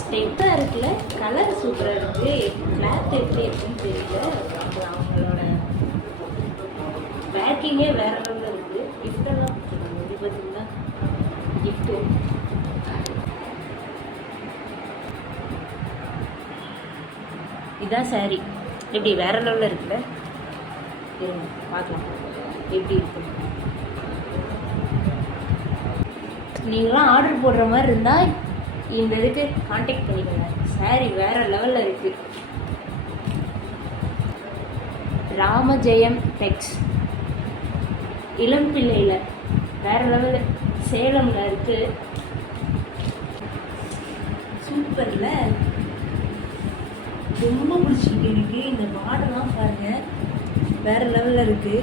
ஸ்டெப்பாக இருக்குல்ல, கலர் சூப்பராக இருக்குது. கிளாத் எப்படி இருக்குன்னு தெரியல. அப்புறம் அவங்களோட பேக்கிங்கே வேற லெவலில் இருக்குது. கிஃப்டெல்லாம் இது பார்த்தீங்கன்னா கிஃப்ட்டு. இதான் சாரி. எப்படி வேற லெவலில் இருக்குல்ல. இருங்க பார்க்கலாம் எப்படி இருக்கு. நீங்களாம் ஆர்டர் போடுற மாதிரி இருந்தால் இந்த இதுக்கு கான்டாக்ட் பண்ணிக்கோங்க. சாரி வேற லெவலில் இருக்குது. ராமஜெயம் டெக்ஸ் இளம்பிள்ளையில் வேற லெவலில் சேலமில் இருக்குது. சூப்பரில் ரொம்ப பிடிச்சிருக்கு எனக்கு. இந்த மாடெல்லாம் பாருங்கள் வேற லெவலில் இருக்குது.